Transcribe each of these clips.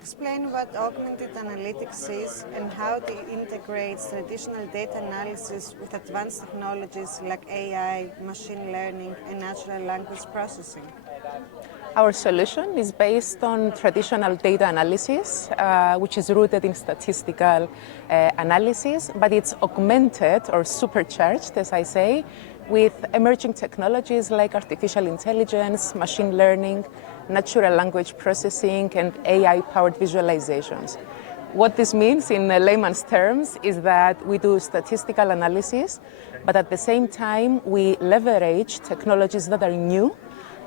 explain what augmented analytics is and how it integrates traditional data analysis with advanced technologies like AI, machine learning, and natural language processing? Our solution is based on traditional data analysis, which is rooted in statistical analysis, but it's augmented or supercharged, as I say, with emerging technologies like artificial intelligence, machine learning, natural language processing, and AI-powered visualizations. What this means in layman's terms is that we do statistical analysis, but at the same time, we leverage technologies that are new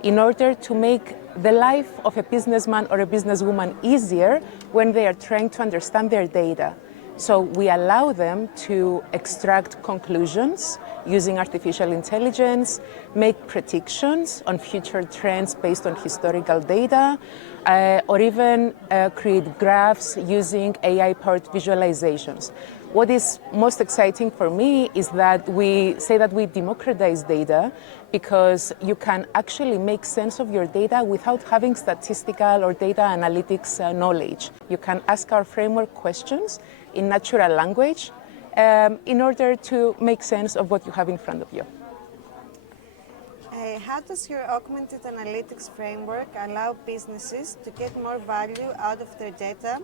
in order to make the life of a businessman or a businesswoman easier when they are trying to understand their data. So we allow them to extract conclusions using artificial intelligence, make predictions on future trends based on historical data, or even create graphs using AI-powered visualizations. What is most exciting for me is that we say that we democratize data because you can actually make sense of your data without having statistical or data analytics knowledge. You can ask our framework questions in natural language in order to make sense of what you have in front of you. How does your augmented analytics framework allow businesses to get more value out of their data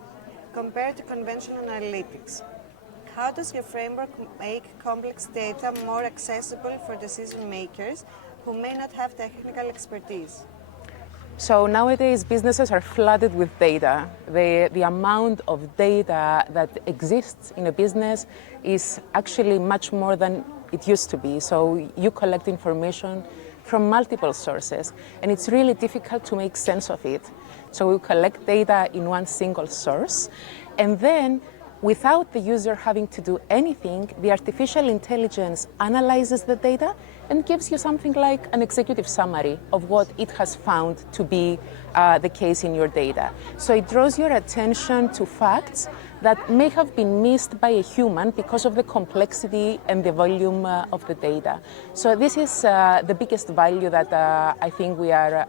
compared to conventional analytics? How does your framework make complex data more accessible for decision makers who may not have technical expertise? So nowadays, businesses are flooded with data. The amount of data that exists in a business is actually much more than it used to be. So you collect information from multiple sources, and it's really difficult to make sense of it. So we collect data in one single source, and then without the user having to do anything, the artificial intelligence analyzes the data and gives you something like an executive summary of what it has found to be the case in your data. So it draws your attention to facts that may have been missed by a human because of the complexity and the volume of the data. So this is the biggest value that I think we are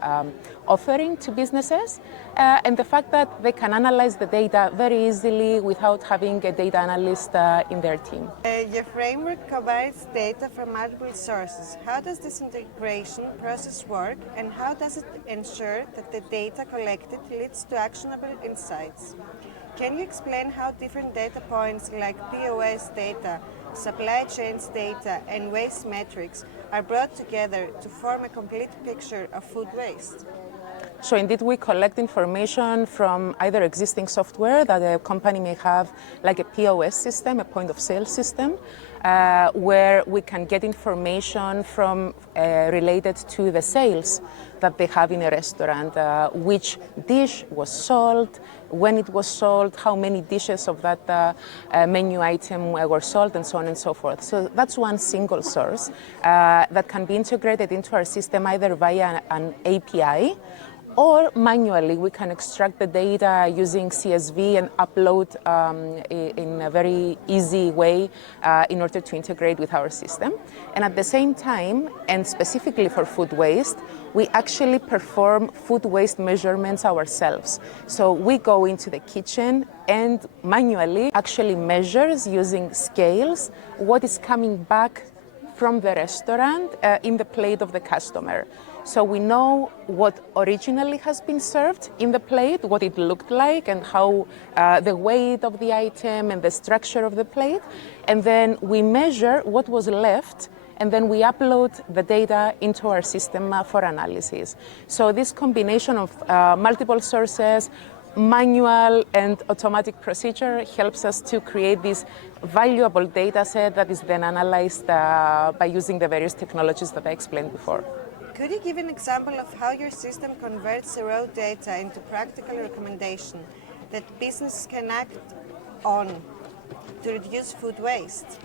offering to businesses, and the fact that they can analyze the data very easily without having a data analyst in their team. Your framework combines data from multiple sources. How does this integration process work, and how does it ensure that the data collected leads to actionable insights? Can you explain how different data points like POS data, supply chains data, and waste metrics are brought together to form a complete picture of food waste? So indeed, we collect information from either existing software that a company may have, like a POS system, a point of sale system, where we can get information from related to the sales that they have in a restaurant, which dish was sold, when it was sold, how many dishes of that menu item were sold, and so on and so forth. So that's one single source that can be integrated into our system either via an API, or manually we can extract the data using CSV and upload in a very easy way in order to integrate with our system. And at the same time, and specifically for food waste, we actually perform food waste measurements ourselves. So we go into the kitchen and manually actually measures using scales what is coming back from the restaurant in the plate of the customer. So we know what originally has been served in the plate, what it looked like, and how the weight of the item and the structure of the plate. And then we measure what was left, and then we upload the data into our system for analysis. So this combination of multiple sources, manual and automatic procedure helps us to create this valuable data set that is then analyzed by using the various technologies that I explained before. Could you give an example of how your system converts the raw data into practical recommendations that businesses can act on to reduce food waste?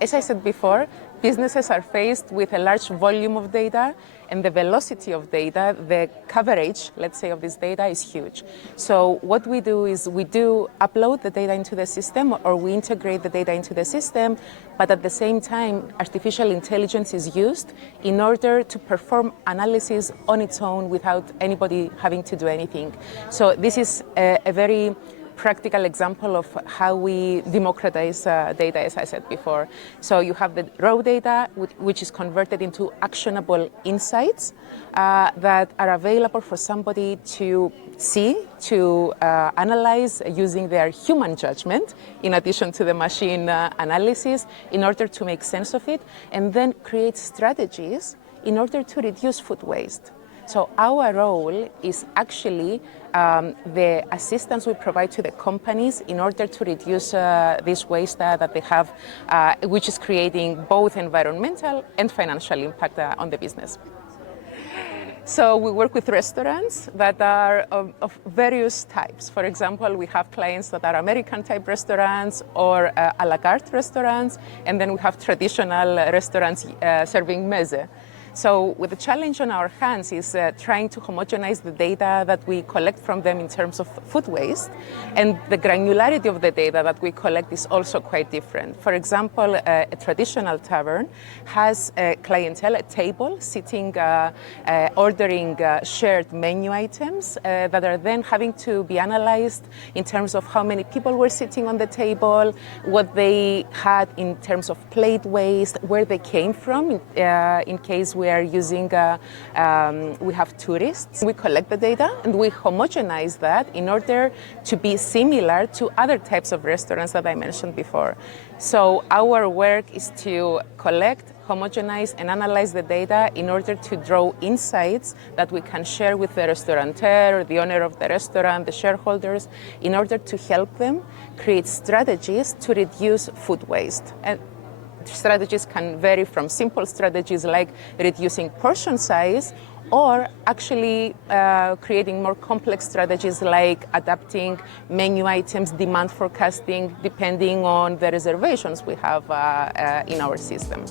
As I said before, businesses are faced with a large volume of data, and the velocity of data, the coverage, let's say, of this data is huge. So what we do is we do upload the data into the system, or we integrate the data into the system, but at the same time, artificial intelligence is used in order to perform analysis on its own without anybody having to do anything. So this is a very practical example of how we democratize data, as I said before. So you have the raw data, which is converted into actionable insights that are available for somebody to see, to analyze using their human judgment, in addition to the machine analysis, in order to make sense of it, and then create strategies in order to reduce food waste. So our role is actually the assistance we provide to the companies in order to reduce this waste that they have, which is creating both environmental and financial impact on the business. So we work with restaurants that are of various types. For example, we have clients that are American-type restaurants or a la carte restaurants, and then we have traditional restaurants serving meze. So with the challenge on our hands is trying to homogenize the data that we collect from them in terms of food waste, and the granularity of the data that we collect is also quite different. For example, a traditional tavern has a clientele, a table, sitting, ordering shared menu items that are then having to be analyzed in terms of how many people were sitting on the table, what they had in terms of plate waste, where they came from, in case we are using, we have tourists. We collect the data and we homogenize that in order to be similar to other types of restaurants that I mentioned before. So our work is to collect, homogenize, and analyze the data in order to draw insights that we can share with the restaurateur, the owner of the restaurant, the shareholders, in order to help them create strategies to reduce food waste. And strategies can vary from simple strategies like reducing portion size, or actually creating more complex strategies like adapting menu items, demand forecasting, depending on the reservations we have in our system.